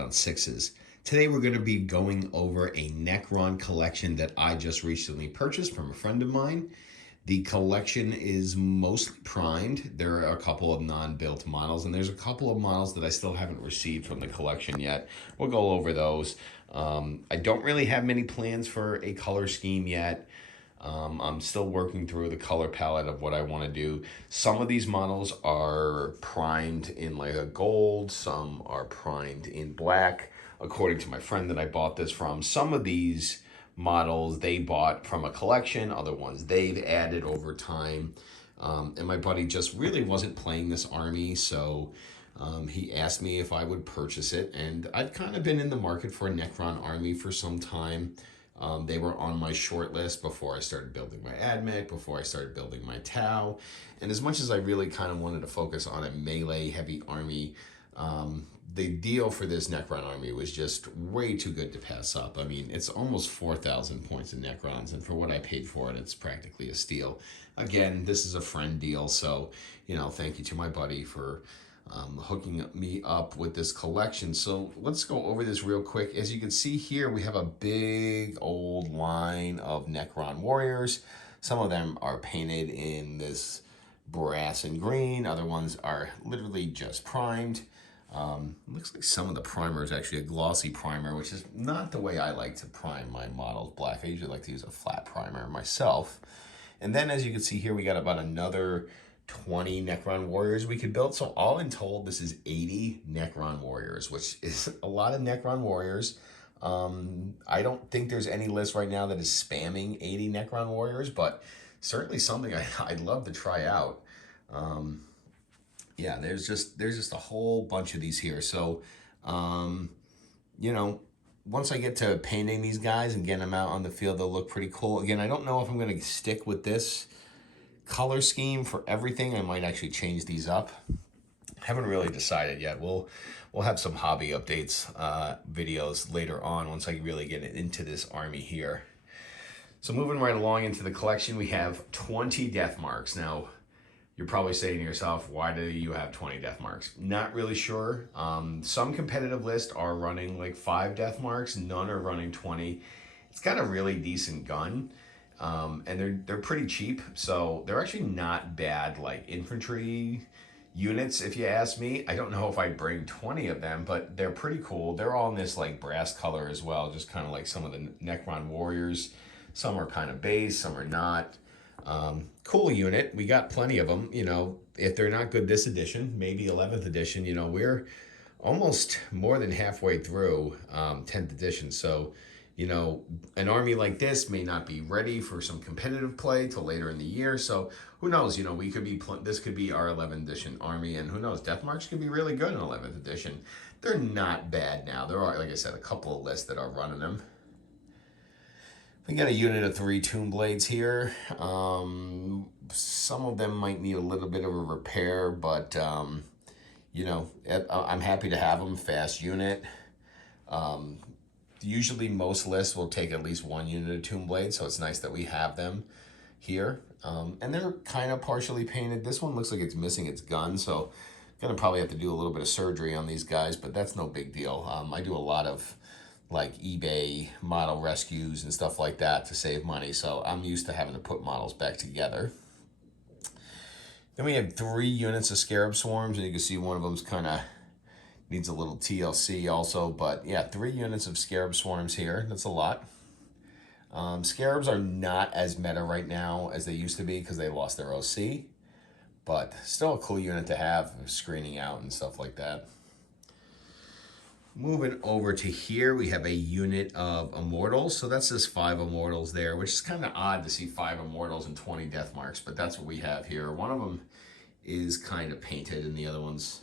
on 6s. Today we're going to be going over a Necron collection that I just recently purchased from a friend of mine. The collection is mostly primed. There are a couple of non-built models, and there's a couple of models that I still haven't received from the collection yet. We'll go over those. I don't really have many plans for a color scheme yet. I'm still working through the color palette of what I want to do. Some of these models are primed in like a gold, some are primed in black, according to my friend that I bought this from. Some of these models they bought from a collection, other ones they've added over time. And my buddy just really wasn't playing this army, so he asked me if I would purchase it, and I've kind of been in the market for a Necron Army for some time. They were on my short list before I started building my AdMech, before I started building my Tau. And as much as I really kind of wanted to focus on a melee heavy army, the deal for this Necron army was just way too good to pass up. I mean, it's almost 4,000 points in Necrons, and for what I paid for it, it's practically a steal. Again, this is a friend deal, so, you know, thank you to my buddy for hooking me up with this collection. So let's go over this real quick. As you can see here, we have a big old line of Necron warriors. Some of them are painted in this brass and green. Other ones are literally just primed. Looks like some of the primer is actually a glossy primer, which is not the way I like to prime my models black. I usually like to use a flat primer myself. And then as you can see here, we got about another 20 Necron warriors we could build. So all in total, this is 80 Necron warriors, which is a lot of Necron warriors. I don't think there's any list right now that is spamming 80 Necron warriors, but certainly something I'd love to try out. Yeah, there's just a whole bunch of these here. So, you know, once I get to painting these guys and getting them out on the field, they'll look pretty cool. Again, I don't know if I'm going to stick with this color scheme for everything. I might actually change these up. Haven't really decided yet. We'll have some hobby updates videos later on once I really get into this army here. So moving right along into the collection, we have 20 death marks. Now, you're probably saying to yourself, why do you have 20 death marks? Not really sure. Some competitive lists are running like 5 death marks. None are running 20. It's got a really decent gun. And they're pretty cheap, so they're actually not bad like infantry units, if you ask me. I don't know if I'd bring 20 of them, but they're pretty cool. They're all in this like brass color as well, just kind of like some of the Necron warriors. Some are kind of base, some are not. Cool unit. We got plenty of them. You know, if they're not good this edition, maybe 11th edition. You know, we're almost more than halfway through 10th edition, so you know, an army like this may not be ready for some competitive play till later in the year. So who knows, you know, we could be, this could be our 11th edition army, and who knows, death marks could be really good in 11th edition. They're not bad now. There are, like I said, a couple of lists that are running them. We got a unit of 3 Tomb Blades here. Some of them might need a little bit of a repair, but, you know, I'm happy to have them. Fast unit. Usually most lists will take at least 1 unit of Tomb Blade, so it's nice that we have them here. And they're kind of partially painted. This one looks like it's missing its gun, so I'm gonna probably have to do a little bit of surgery on these guys, but that's no big deal. I do a lot of like eBay model rescues and stuff like that to save money, so I'm used to having to put models back together. Then we have 3 units of Scarab Swarms, and you can see one of them's kind of needs a little TLC also, but yeah, 3 units of Scarab Swarms here. That's a lot. Scarabs are not as meta right now as they used to be because they lost their OC, but still a cool unit to have, screening out and stuff like that. Moving over to here, we have a unit of Immortals. So that's just 5 Immortals there, which is kind of odd to see 5 Immortals and 20 death marks, but that's what we have here. One of them is kind of painted and the other ones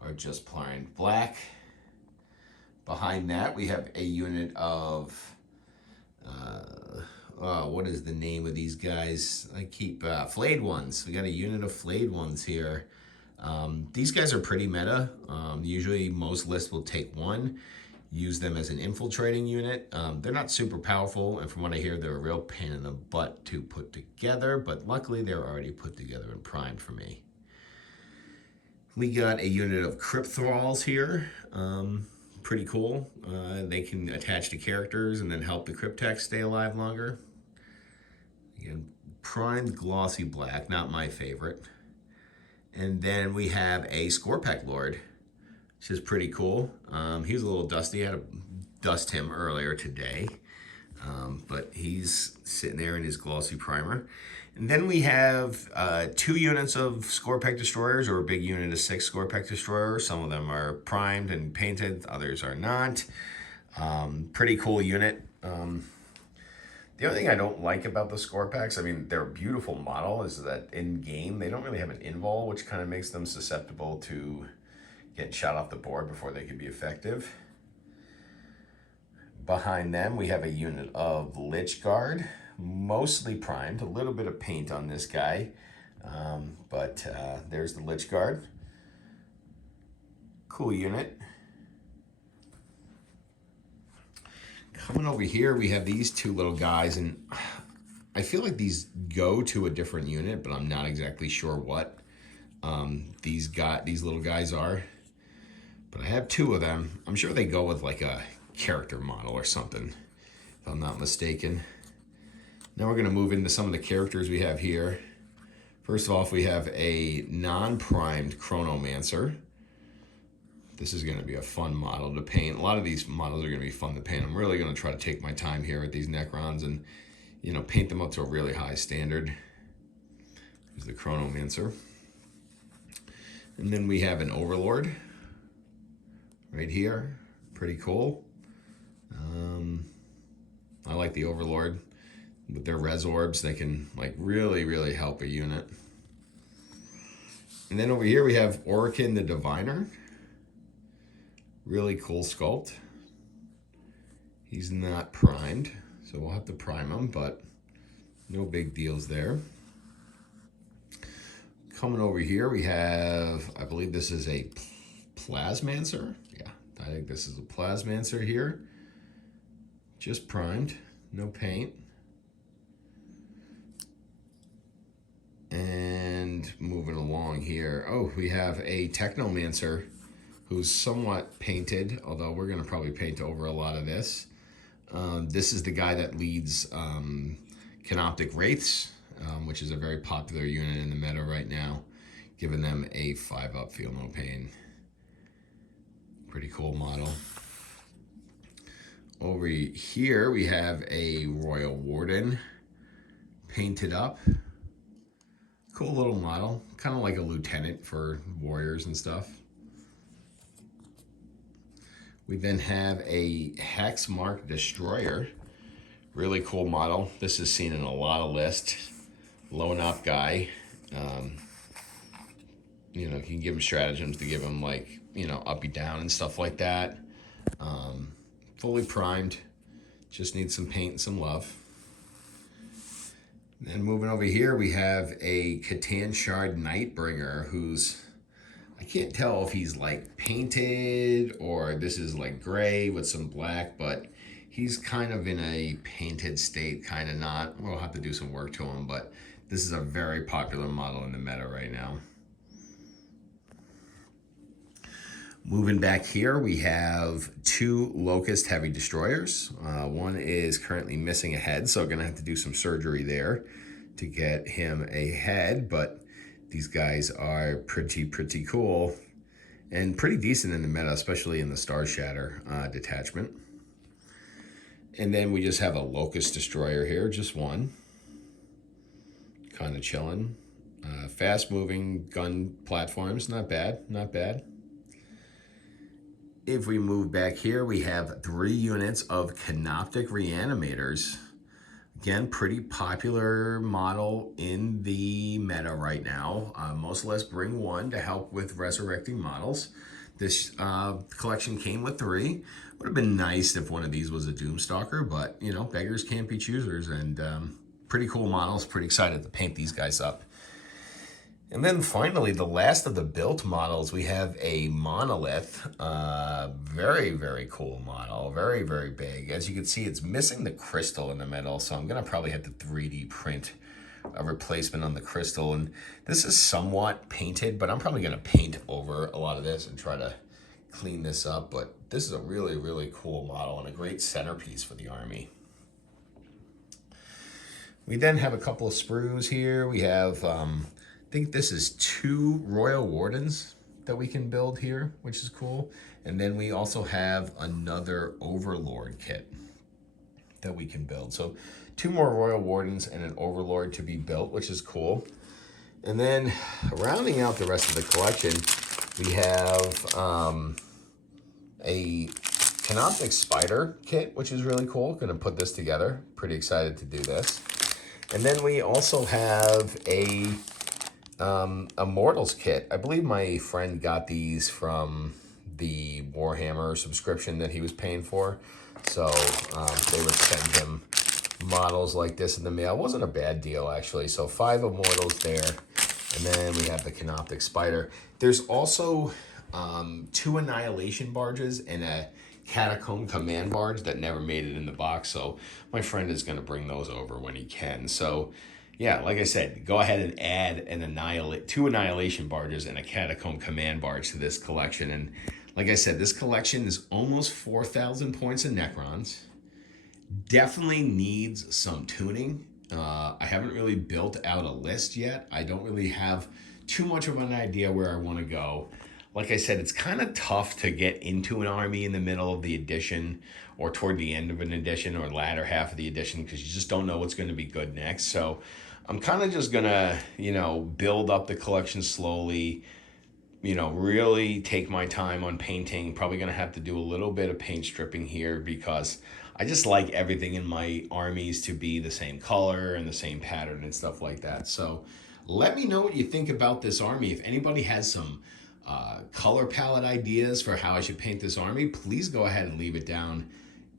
are just primed black. Behind that, we have a unit of, what is the name of these guys? I keep, Flayed Ones. We got a unit of Flayed Ones here. These guys are pretty meta. Usually most lists will take 1, use them as an infiltrating unit. They're not super powerful, and from what I hear, they're a real pain in the butt to put together, but luckily they're already put together and primed for me. We got a unit of Crypt Thralls here. pretty cool. They can attach to characters and then help the Cryptex stay alive longer. Again, primed glossy black, not my favorite. And then we have a Scorpack Lord, which is pretty cool. He was a little dusty. I had to dust him earlier today. But he's sitting there in his glossy primer. And then we have 2 units of Scorpack Destroyers, or a big unit of 6 Scorpack Destroyers. Some of them are primed and painted, others are not. Pretty cool unit. The only thing I don't like about the Scorpacks, I mean, they're a beautiful model, is that in game they don't really have an invul, which kind of makes them susceptible to getting shot off the board before they can be effective. Behind them, we have a unit of Lich Guard, mostly primed, a little bit of paint on this guy, but there's the Lich Guard. Cool unit. Coming over here, we have these 2 little guys, and I feel like these go to a different unit, but I'm not exactly sure what these little guys are. But I have 2 of them. I'm sure they go with like a character model or something, if I'm not mistaken. Now we're going to move into some of the characters we have here. First off, we have a non-primed Chronomancer. This is going to be a fun model to paint. A lot of these models are going to be fun to paint. I'm really going to try to take my time here with these Necrons and, you know, paint them up to a really high standard. Here's the Chronomancer. And then we have an Overlord right here. Pretty cool. I like the Overlord. With their res orbs, they can like really help a unit. And then over here we have Orikin the Diviner. Really cool sculpt. He's not primed, so we'll have to prime him, but no big deals there. Coming over here, we have, I believe this is a Plasmancer. Yeah, I think this is a Plasmancer here. Just primed, no paint. And moving along here, oh, we have a Technomancer who's somewhat painted, although we're going to probably paint over a lot of this. This is the guy that leads Canoptic Wraiths, which is a very popular unit in the meta right now, giving them a 5-up feel no pain. Pretty cool model. Over here we have a Royal Warden painted up. Cool little model, kind of like a lieutenant for warriors and stuff. We then have a Hexmark Destroyer. Really cool model. This is seen in a lot of lists. Low enough guy. You know, you can give him stratagems to give him like, you know, uppy down and stuff like that. Fully primed. Just needs some paint and some love. Then moving over here, we have a Catan Shard Nightbringer who's, I can't tell if he's like painted or this is like gray with some black, but he's kind of in a painted state, kind of not. We'll have to do some work to him, but this is a very popular model in the meta right now. Moving back here, we have 2 Locust Heavy Destroyers. One is currently missing a head, so I'm gonna have to do some surgery there to get him a head, but these guys are pretty cool and pretty decent in the meta, especially in the Star Shatter detachment. And then we just have a Locust Destroyer here, just one. Kind of chilling. Fast moving gun platforms, not bad, not bad. If we move back here, we have 3 units of Canoptic Reanimators. Again, pretty popular model in the meta right now. Most lists bring 1 to help with resurrecting models. This collection came with 3. Would have been nice if one of these was a Doomstalker, but you know, beggars can't be choosers, and pretty cool models. Pretty excited to paint these guys up. And then finally, the last of the built models, we have a Monolith. Very cool model. Very big. As you can see, it's missing the crystal in the middle, so I'm going to probably have to 3D print a replacement on the crystal. And this is somewhat painted, but I'm probably going to paint over a lot of this and try to clean this up. But this is a really, really cool model and a great centerpiece for the army. We then have a couple of sprues here. We have, I think this is 2 Royal Wardens that we can build here, which is cool. And then we also have another Overlord kit that we can build. So 2 more Royal Wardens and an Overlord to be built, which is cool. And then rounding out the rest of the collection, we have a Canoptic Spider kit, which is really cool. Gonna put this together. Pretty excited to do this. And then we also have a Mortals kit. I believe my friend got these from the Warhammer subscription that he was paying for. So they would send him models like this in the mail. It wasn't a bad deal, actually. So 5 Immortals there. And then we have the Canoptic Spider. There's also 2 Annihilation barges and a Catacomb Command barge that never made it in the box. So my friend is going to bring those over when he can. So yeah, like I said, go ahead and add an 2 Annihilation barges and a Catacomb Command barge to this collection. And like I said, this collection is almost 4,000 points in Necrons. Definitely needs some tuning. I haven't really built out a list yet. I don't really have too much of an idea where I want to go. Like I said, it's kind of tough to get into an army in the middle of the edition or toward the end of an edition or latter half of the edition because you just don't know what's going to be good next. So I'm kind of just going to, build up the collection slowly, really take my time on painting. Probably going to have to do a little bit of paint stripping here because I just like everything in my armies to be the same color and the same pattern and stuff like that. So let me know what you think about this army. If anybody has some color palette ideas for how I should paint this army, please go ahead and leave it down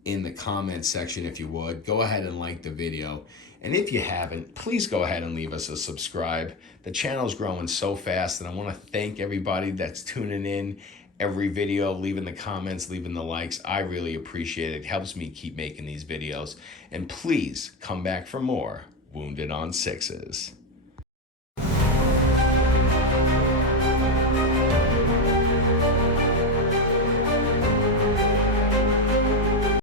in the comments section if you would. Go ahead and like the video. And if you haven't, please go ahead and leave us a subscribe. The channel's growing so fast, and I want to thank everybody that's tuning in every video, leaving the comments, leaving the likes. I really appreciate it. It helps me keep making these videos. And please come back for more Wounded on Sixes.